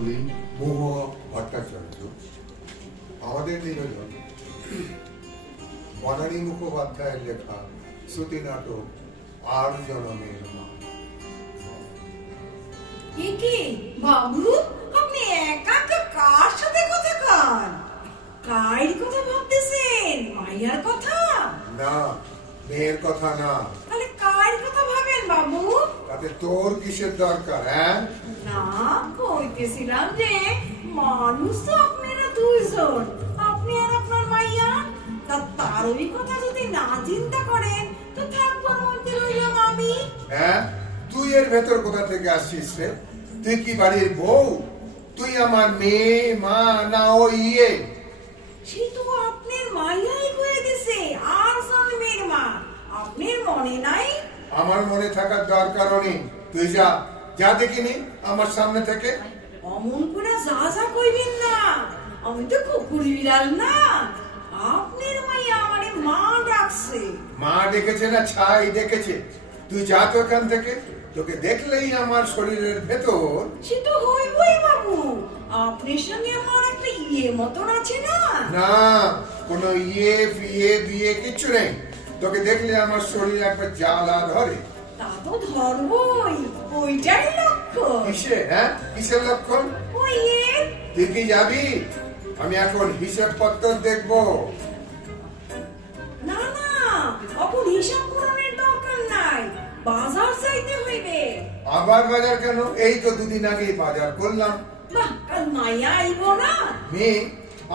বলি মোহ ভট্টাচার্য। আমাদের নিবেদন বনানী মুখোপাধ্যায়ের লেখা শ্রুতি নাটক আর জনমের মা। কি বাবু, আপনি একা একা কার সাথে কথা কন? কার কথা ভাবতেছেন? মাইয়ার কথা? না, মেয়ের কথা না। তাহলে কার কথা ভাবেন বাবু? তাতে তোর কিসের দরকার? হ্যাঁ, না, কইতেছিলাম যে মানুষ তো আপনারা দুইজন, আপনি আর আপনার মাইয়া, তার ওই কথা যদি না চিন্তা করেন তো থাকবার মধ্যে রইলাম আমি। হ্যাঁ, তুই এর ভেতর কোথা থেকে আসছিস রে? তুই কি বাড়ির বউ? তুই আমার মেয়ে, মা না ও ইয়ে? সে তো আপনার মাইয়াই কয়ে দিছে আর জন্মের মা, আপনার মনে নাই? আমার মনে থাকার দরকারও নেই। তুই যা যা দেখিনি আমার সামনে থেকে। অমন করে যা যা কইবেন না, আমি তো কুকুর বিড়াল না। আপনার মাইয়া আমারে মা ডাকছে। মা ডেকেছে না ছাই ডেকেছে? তুই যা তো এখান থেকে। তোকে দেখলেই আমার শরীরের ভেতর। সে তো হইবই বাবু, আপনার সঙ্গে আমার একটা মতন আছে না? না, কোনো বিয়ে কিচ্ছু নেই। তোকে দেখলে আমার শরীর একবার জ্বালা ধরে। তা তো ধরবই, ওইটাই লক্ষণ। হ্যাঁ, কিসের লক্ষণ? ওই তুই কি যাবি? আমি এখন হিসেব পত্র দেখবো। না না, এখন হিসাব করানোর দরকার নাই, বাজার চাইতে হইবে। আবার বাজার কেন? এই তো দুদিন আগে বাজার করলাম। বাহ, কাল মাইয়া আইব না? মেয়ে?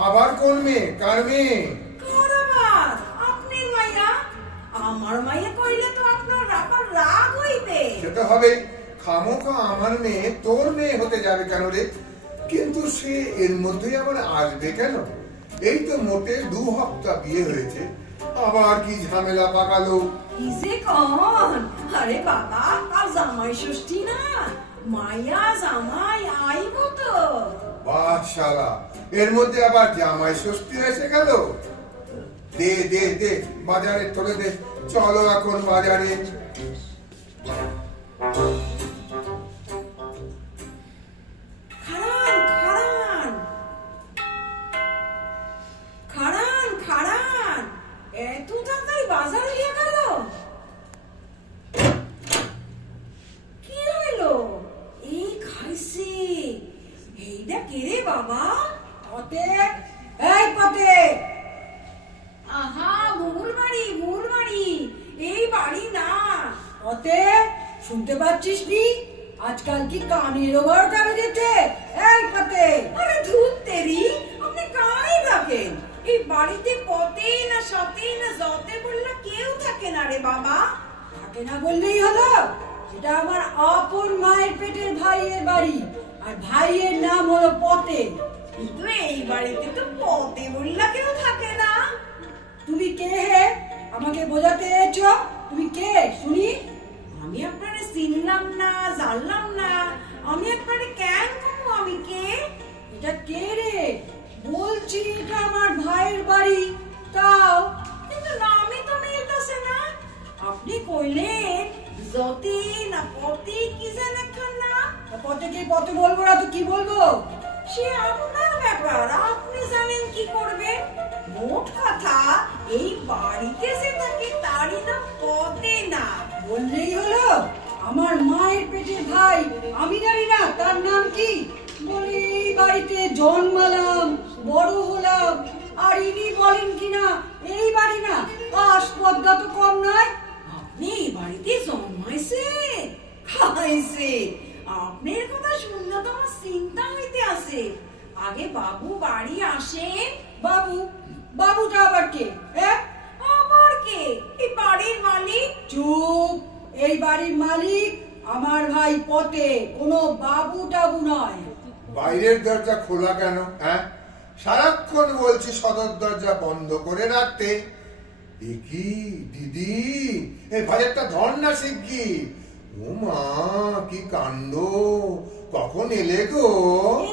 আবার কোন মেয়ে? কার মেয়ে? কার আবার? আপনার মাইয়া। আমার মাইয়া কইলে তো আপনার আবার রাগ হইবে। সেটা হবে। খামোখা আমার মেয়ে তোর মেয়ে হতে যাবে কেন রে? কিন্তু সে এর মধ্যেই আবার আসবে কেন? এই তো মোটে 2 হপ্তাহ বিয়ে হয়েছে, আবার কি ঝামেলা পাকালো। কিসে কন? আরে বাবা, কাল জামাই ষষ্ঠী না, মাইয়া জামাই আইব তো। বাহ শালা, এর মধ্যে আবার জামাই ষষ্ঠী এসে গেল। দে দে দে, বাজারে তোলে দে। চলো এখন বাজারে। খাড়ান খাড়ান খাড়ান খাড়ান, এত টাকাই বাজার হয়ে গেল? কি হইলো? এই খাইছে। এইটা কে রে বাবা? পতে, এই পতে। আহা, ভুল বাড়ি, এই বাড়ি না। পতে, শুনতে পাচ্ছিস নি? আজকাল কি কানের ওভার কানে দিতে? এই পতে। আরে ধুত তেরি, আপনি কানে ডাকেন? এই বাড়িতে পতে না সতে না যতে বললে কেউ থাকে না রে বাবা। থাকে না বললেই হলো? এটা আমার আপন মায়ের পেটের ভাইয়ের বাড়ি, আর ভাইয়ের নাম হলো পতে। কিন্তু এই বাড়িতে তো পতে বললা কেউ থাকে না। তুমি কে হে? আমাকে বোঝাতে এসেছো? তুমি কে শুনি? আমি আপনারে চিনলাম না, জানলাম না, আমি আপনারে কেন কমু? আমি কে? এটা কে রে? বলছি এটা আমার ভাইয়ের বাড়ি, তাও কিন্তু নামই তো মিলতেছে না। আপনি কইলেন যতি না পতি, কি যেন একটা নাম। পতে কি পতে বলবো না তো কি বলবো? সে আপনার ব্যাপার, আপনি জানেন কি করবেন। মোট কথা, এই বাড়িতে যে থাকে তারই নাম পতে না। বললেই হলো? আমার মায়ের পেটের ভাই, আমি জানি না তার নাম কি? বলে এই বাড়িতে জন্মালাম, বড় হলাম, আর ইনি বলেন কিনা এই বাড়ি না আসপদ্দা তো কম নয়। আপনি এই বাড়িতে জন্মাইছে খাইছে, আপনার কথা শুনলে তো আমার চিন্তা হইতে আছে। আগে বাবু বাড়ি আসেন। বাবু? বাবুটা আবার কে? আবার কে? এই বাড়ির মালিক। চুপ! এই বাড়ির মালিক আমার ভাই পতে, কোনো বাবু টাবু নয়। বাইরের দরজা খোলা কেন? হ্যাঁ, সারাক্ষণ বলছি সদর দরজা বন্ধ করে রাখতে। এ কি দিদি, এই বাজারটা ধর না শিগগির। ও মা, কি কাণ্ড! কখন এলে গো?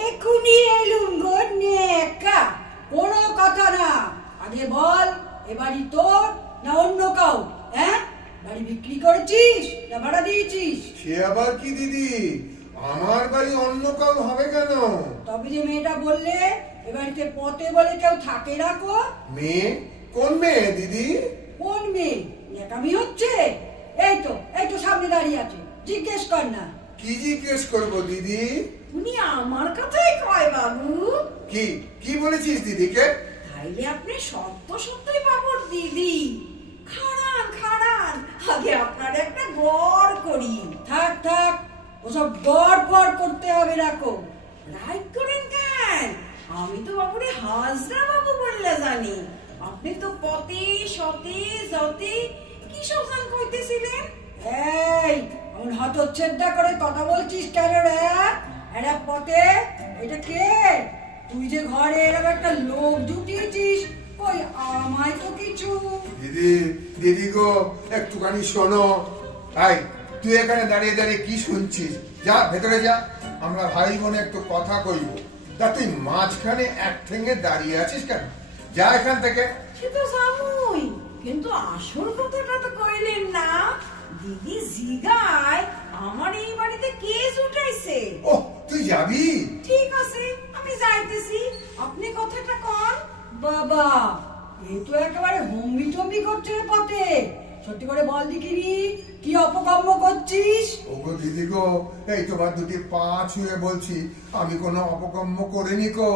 এখুনি এলুম গো নেকা। কোনো কথা না, আগে বল এ বাড়ি তোর না অন্য কাউ? বাড়ি বিক্রি করেছিস না ভাড়া দিয়েছিস? সে আবার কি দিদি, আমার বাড়ি অন্য কাউ হবে কেন? তবে যে মেয়েটা বললে এ বাড়িতে পথে বলে কেউ থাকে না গো। মেয়ে? কোন মেয়ে দিদি? কোন মেয়ে? নেকামি হচ্ছে? এই তো সামনে দাঁড়িয়ে আছে, জিজ্ঞেস কর না। কি জিজ্ঞেস করবো দিদি? উনি আমার কথাই কয় বাবু। কি কি বলেছিস দিদিকে? তাইলে আপনি সত্যই বাবুর দিদি। খাড়ান খাড়ান, আগে আপনার একটা গড় করি। থাক ওসব গড় করতে হবে রাখো। রাইট করেন কেন? আমি তো বাবুরে হাজরা বাবু বললে জানি। আপনি তো পতি সতী যতি কি সব গান কইতেছিলেন? এই আমি হতচ্ছেদা করে কথা বলছিস কেন রে? এরা পথে এটা কে? তুই যে ঘরে এরকম একটা লোক জুটিয়েছিস, কই আমায় তো কিছু। দিদি গো, একটুখানি শোনো। আই, তুই এখানে দাঁড়িয়ে দাঁড়িয়ে কি শুনছিস? যা ভেতরে যা, আমরা ভাই বোনে একটু কথা কইব। তা তুই মাঝখানে এক ঠেঙে দাঁড়িয়ে আছিস কেন? যা এখান থেকে। সে তো জানুই, কিন্তু আসল কথাটা তো কইলেন না। দিদি জিগায় আমার এই বাড়িতে কে জুটাইছে। ও, তুই যাবি? ঠিক আছে, আমি যাইতেছি, আপনি কথাটা কন। বাবা, এই তো একেবারে হম্বি করছে পথে। সত্যি করে বল দিকিনি, কি অপকর্ম করছিস? ওগো দিদি গো, এই তোমার দুটি পা ছুঁয়ে বলছি, আমি কোনো অপকর্ম করিনি গো।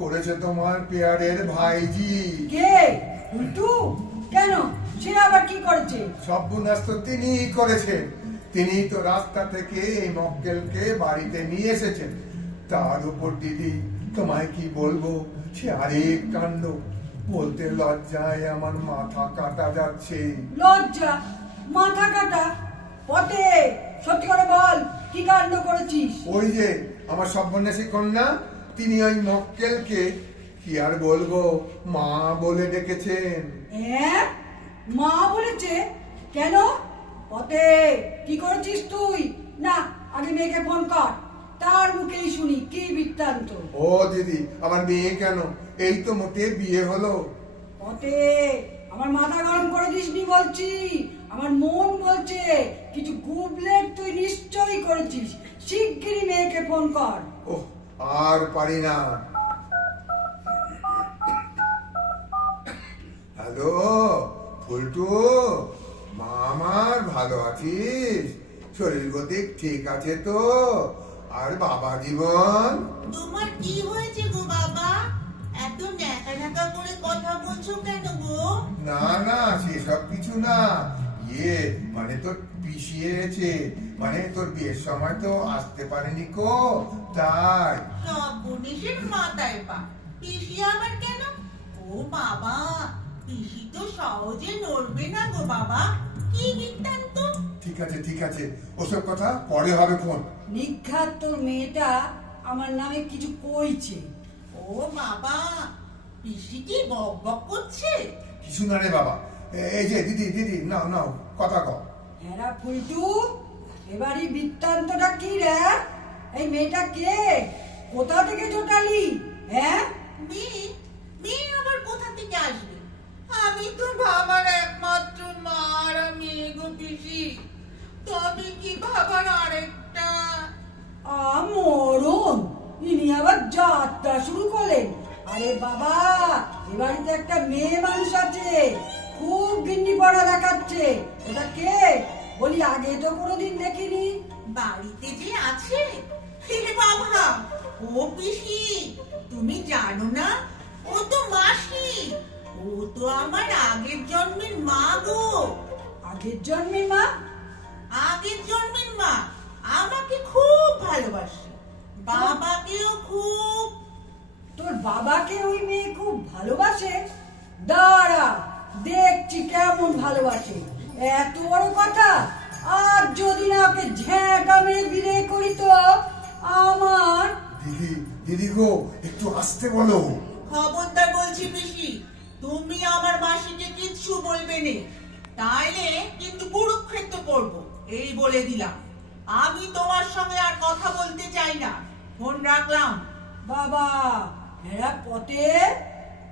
করেছে তোমার পেয়ারের ভাইজি। কে? উল্টু? কেন, সে আবার কি করেছে? সর্বনাশ তো তিনিই করেছেন। তিনি তো রাস্তা থেকে এই মক্কেলকে বাড়িতে নিয়ে এসেছেন। তার উপর দিদি তোমায় কি বলবো, সে আরেক কাণ্ড। বলতে লজ্জায় আমার মাথা কাটা যাচ্ছে। লজ্জা? মাথা কাটা? পথে সত্যি করে বল, কি কাণ্ড করেছিস? ওই যে আমার সর্বনাশী কন্যা, তিনি ওই মক্কেলকে কি আর বলবো, মা বলে ডেকেছেন। মা বলেছে? কেন? পথে কি করেছিস তুই? না, আগে মেয়েকে ফোন কর, তার মুখেই শুনি কি বৃত্তান্ত। ও দিদি, আমার মেয়ে কেন? এই তো মোটে বিয়ে হলো। পথে আমার মাথা গরম করে দিসনি বলছি। আমার মন বলছে কিছু গুবলেট তুই নিশ্চয়ই করেছিস। শিগগিরই মেয়েকে ফোন কর। ওহ, আর পারি না। হ্যালো ফুলটু, মা আমার ভালো আছিস? শরীর গতি ঠিক আছে তো? আর বাবা জীবন? তোমার কি হয়েছে গো বাবা? এত ন্যাকা ন্যাকা করে কথা বলছো কেন গো? না সেসব কিছু না। মানে তোর পিছিয়েছে, মানে তোর বিয়ের সময় তো আসতে পারেনি কো, তাই। সব পুলিশের মাথায় পা। পিসি আবার কেন? ও বাবা, পিসি তো সহজে নড়বে না গো বাবা। কি বৃত্তান্ত? ঠিক আছে, ওসব কথা পরে হবে ফোন। নিঘাত তোর মেয়েটা আমার নামে কিছু কইছে। ও বাবা, পিসি কি বক বক করছে? কিছু না রে বাবা। এই যে দিদি নাও কথা কও। হ্যাঁ ফুলটু, এবারই বৃত্তান্তটা কি রে? এই মেয়েটা কে? কোথা থেকে জোটালি? হ্যাঁ, মেয়ে? মেয়ে আবার কোথা থেকে আসবে? আমি তো বাবার একমাত্র মা আর মেয়ে গো পিসি। তবে কি বাবার আরেকটা? মরণ, ইনি আবার যাত্রা শুরু করলেন। আরে বাবা, এ বাড়িতে একটা মেয়ে মানুষ আছে, খুব গিন্নি পড়া দেখাচ্ছে। ওটা কে বলি? আগে তো কোনোদিন দেখিনি। বাড়িতে যে আছে? হে বাবা, ও পিসি, তুমি জানো না? ও তো মাসি। ও তো আমার আগের জন্মের মা গো। আগের জন্মের মা? আগের জন্মের মা আমাকে খুব ভালোবাসে, বাবাকেও খুব। তোর বাবাকে ওই মেয়ে খুব ভালোবাসে? দাঁড়া, দেখছি কেমন ভালোবাসে। এত বড় কথা! আর যদি না ওকে ঝ্যাঁটা মেরে বিয়ে করি তো আমার। দিদি গো, একটু আসতে বলো। খবরদার বলছি পিসি, তুমি আমার মাসিকে কিচ্ছু বলবে না, তাইলে কিন্তু কুরুক্ষেত্র করব, এই বলে দিলাম। আমি তোমার সঙ্গে আর কথা বলতে চাই না। ফোন রাখলাম। বাবা, এরা পথে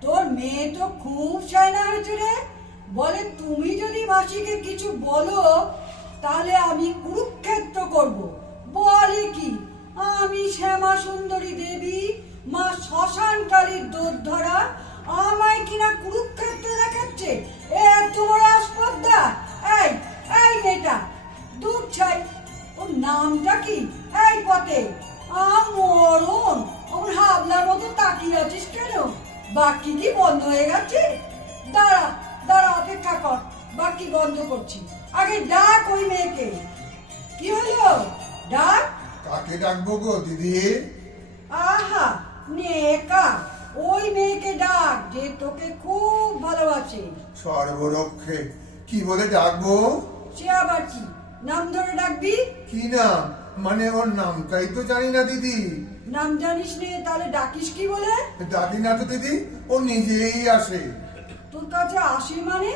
তোর মেয়ে তো খুব সায়না হয়েছে রে। বলে তুমি যদি মাসিকে কিছু বলো তাহলে আমি কুরুক্ষেত্র করব। বলে কি, আমি শ্যামা সুন্দরী দেবী ধরা আমায় কিনা কুরুক্ষেত্রে দেখাচ্ছে। এত বড় আসপদ্দা! এই এই মেয়েটা দূর ছাই, ওর নামটা কি? এই পথে মরণ, ওর হাবলার মতো তাকিয়ে আছিস কেন? বাকি কি বন্ধ হয়ে গেছে? দাঁড়া দাঁড়া, অপেক্ষা কর, বাকি বন্ধ করছি। আগে ডাক ওই মেয়েকে। কি হলো? ডাক। কাকে ডাকবো গো দিদি? আহা নেকা, ওই মেয়েকে ডাক যে তোকে খুব ভালোবাসে। সর্বরক্ষে কি বলে ডাকবো? সে আবার কি নাম ধরে ডাকবি? কি নাম? মানে ওর নামটাই তো জানি না দিদি। নাম জানিস নে, তাহলে ডাকিস কি বলে? ডাকি না তো দিদি, ও নিজেই আসে। তোর কাছে আসে মানে?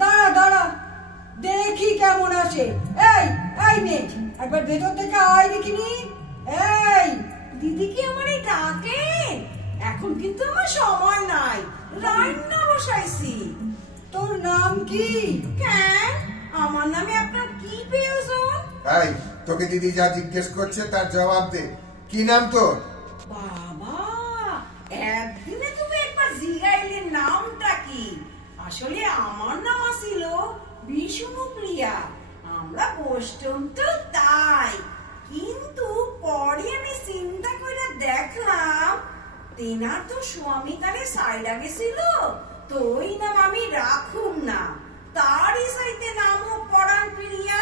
দাঁড়া দাঁড়া, দেখি কেমন আসে। এই এই মেয়ে, একবার ভেতর থেকে আয় দেখিনি। এই দিদি কি আমার এই ডাকে? এখন কিন্তু আমার সময় নাই, রান্না বসাইছি। তোর নাম কি? কেন আমার নামে আপনার কি প্রয়োজন? এই তোকে দিদি যা জিজ্ঞেস করছে তার জবাব দে। কি নাম তোর? বাবা, একদিনে তুমি একবার জিগাইলে নামটা কি? আসলে আমার নাম ছিল বিষ্ণুপ্রিয়া। আমরা বসতাম তো তাই, কিন্তু পরে আমি চিন্তা করে দেখলাম তেনার তো স্বামী কালে সাইডা গেছিল, তো ওই নাম আমি রাখুম না। তারই সাইতে নাম হোক পরাণ প্রিয়া।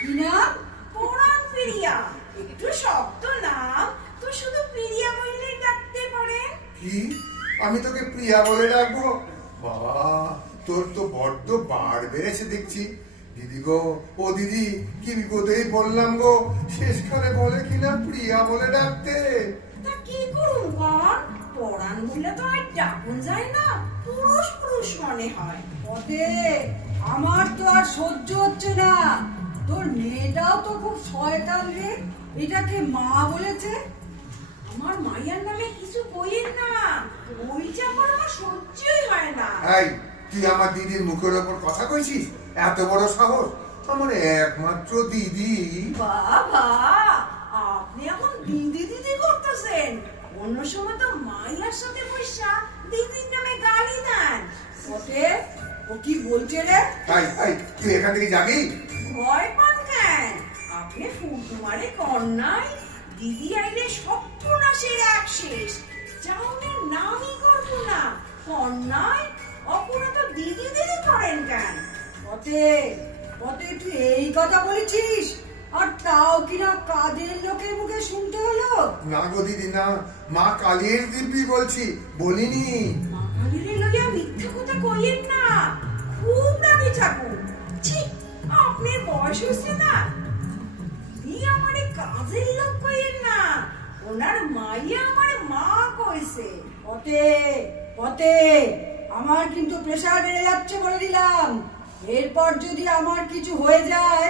কি নাম? পরাণ প্রিয়া, একটু শক্ত নাম, তো শুধু প্রিয়া বললেই ডাকতে পারেন। কি? আমি তোকে প্রিয়া বলে ডাকবো? বাবা, তোর তো বড্ড বার বেড়েছে দেখছি। দিদি গো, ও দিদি, কি বিপদেই বললাম গো, শেষকালে বলে কিনা প্রিয়া বলে ডাকতে। তা কি করুন কন, পরাণ বললে তো আর ডাকুন যায় না, পুরুষ পুরুষ মনে হয়। ওতে আমার তো আর সহ্য হচ্ছে না। তোর মেয়েটাও তো খুব শয়তান রে, এটাকে মা বলেছে। আমার মাইয়ার নামে কিছু বইয়েন না, ওইটা আমার সহ্যই হয় না। এই, তুই আমার দিদির মুখের ওপর কথা কইছিস? এত বড় সাহস! আমার একমাত্র দিদি। বাবা, আপনি এখন দিদি দিদি করতেছেন, অন্য সময় তো মাইয়ার সাথে বসা দিদির নামে গালি দেন। ওতে ও কি বলছে রে? এই, তুই এখান থেকে যাবি? ভয় পান কেন? আপনি ফুটমারে কন্যাই দিদি আইলে সপ্তনাশের এক শেষ, চাউনের নামই করবো না। কন্যায় অপরাধ দিদি দিদি করেন কেন? ওতে ওতে তুই এই কথা বলেছিস, আর তাও কিনা কাজের লোকের মুখে শুনতে হলো? না গো দিদি না, মা কালীর দিব্যি বলছি, বলিনি। মাকালিরে লইয়া মিথ্যা কথা কইেন না, খুব নামি ঠাকুর। ছি, আপনার বয়স হয়েছে না। দিদি আমারে কাজের লোক কইেন না, ওনার মাইয়া আমার মা কইছে। ওতে ওতে আমার কিন্তু প্রেসার বেড়ে যাচ্ছে বলে দিলাম। এরপর যদি আমার কিছু হয়ে যায়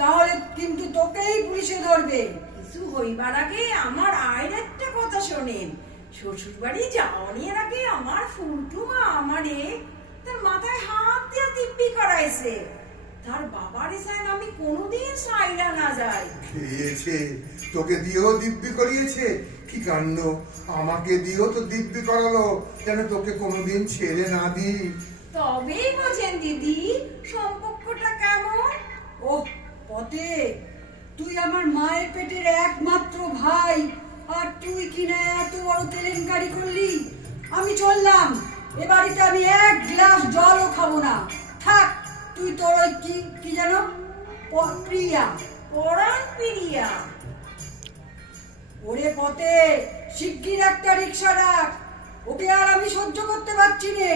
তাহলে কিন্তু তোকেই পুলিশে ধরবে। কিছু হইবার আগে আমার আয়ের একটা কথা শোনেন। শ্বশুর বাড়ি যাওয়ার আগে আমার ফুলটুমা আমারে তার মাথায় হাত দিয়ে দিব্যি করাইছে, তার বাবারে চান আমি কোনোদিন সাইরা না যাই। খেয়েছে, তোকে দিয়েও দিব্যি করিয়েছে। কি কাণ্ড! আমাকে দিয়েও তো দিব্যি করালো, যেন তোকে কোনোদিন ছেড়ে না দিই। তবেই বোঝেন দিদি সম্পর্কটা কেমন। ও পতে, তুই আমার মায়ের পেটের একমাত্র ভাই, আর তুই কিনা এত বড় কেলেঙ্কারি করলি। আমি চললাম, এ বাড়িতে আমি এক গ্লাস জলও খাবো না। থাক তুই তোর ওই কি যেন প্রিয়া। পরাণ প্রিয়া। ওরে পতে, শিগগির একটা রিক্সা ডাক। ওকে আর আমি সহ্য করতে পারছি নে।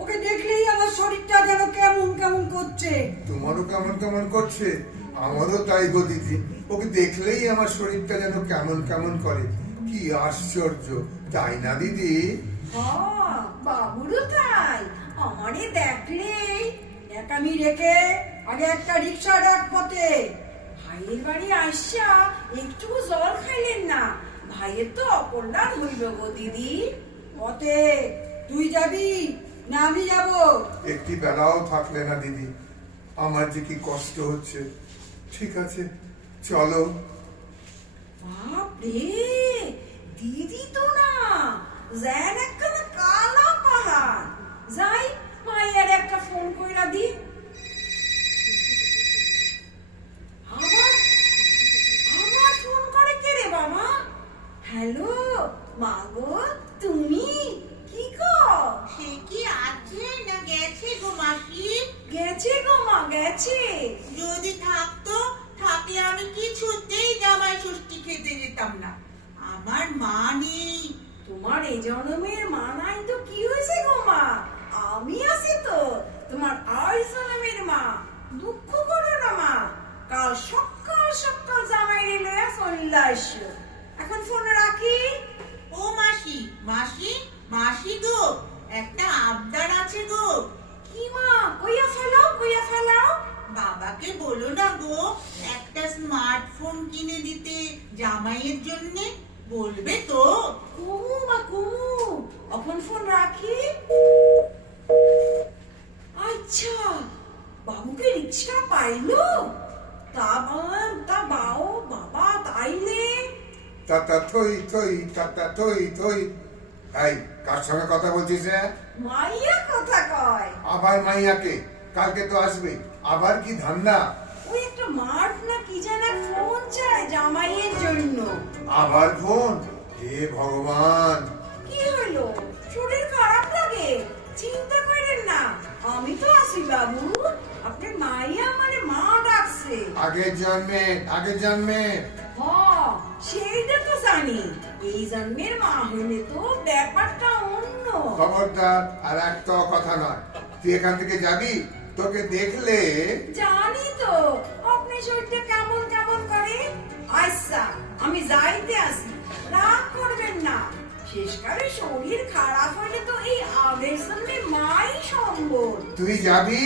ওকে দেখলেই আমার শরীরটা যেন কেমন কেমন করছে। তোমারও কেমন কেমন করছে? আমারও তাই গো দিদি, ওকে দেখলেই আমার শরীরটা যেন কেমন কেমন করে। কি আশ্চর্য, তাই না দিদি? বাবুরও তাই, আমারে দেখলেই একামি রেখে আগে একটা রিক্সা ডাক পতে। ভাইয়ের বাড়ি আসা একটু জল খাইলেন না, ভাইয়ের তো অকল্যাণ হইল গো দিদি। পতে, তুই যাবি না আমি যাব? একটি বেলাও থাকলে না দিদি, আমার যে কি কষ্ট হচ্ছে। ঠিক আছে, চলো। বাপরে, দিদি তো না, যেন একখানা কাল দি। আবার আবার ফোন করে কে রে বাবা? হ্যালো মাগো, তুমি কি গো? সে কি আছে না গেছে গো মাসি? গেছে গো মা, গেছে। যদি থাকতো, থাকলে আমি কিছুতেই জামাই ষষ্ঠী খেতে যেতাম না। আমার মা নেই। তোমার এই জন্মের মা নাই তো কি হয়েছে গো মা? আমি আছি তো, তোমার আর জন্মের মা। দুঃখ করো না মা, কাল সকাল সকাল জামাই লইয়া চলে আসো। এখন ফোন রাখি। ও মাসি, মাসি, মাসি গো, একটা আবদার আছে গো। কি মা, কইয়া ফেলাও, কইয়া ফেলাও। বাবাকে বলো না গো, একটা স্মার্টফোন কিনে দিতে জামাইয়ের জন্য। বলবে তো? কুমু মা কুমু, এখন ফোন রাখি। আচ্ছা, বাবুকে রিক্সা পাইলো? তা বাও বাবা, তাইলে তা থই। এই, কার সঙ্গে কথা বলছিস রে? মাইয়া কথা কয়। আবার মাইয়াকে? কালকে তো আসবে, আবার কি ধান্দা? ওই একটা মাঠ না কি যেন ফোন চায় জামাইয়ের জন্য। আবার ফোন? হে ভগবান! কি হলো, শরীর খারাপ লাগে? চিন্তা করেন না, আমি তো আছি বাবু। আপনার মাইয়া মানে মা ডাকছে। আগের জন্মে হ, সেইটা তো জানি। এই জন্মের মা হলে তো ব্যাপারটা অন্য। খবরদার আর একটা কথা নয়। তুই এখান থেকে যাবি, তোকে দেখলে জানি তো আপনি শরীরটা কেমন কেমন করে। আচ্ছা, আমি যাইতে আসি, রাগ করবেন না। শেষকালে শরীর খারাপ হলে তো এই আগের জন্মে মাই সম্বল। তুই যাবি?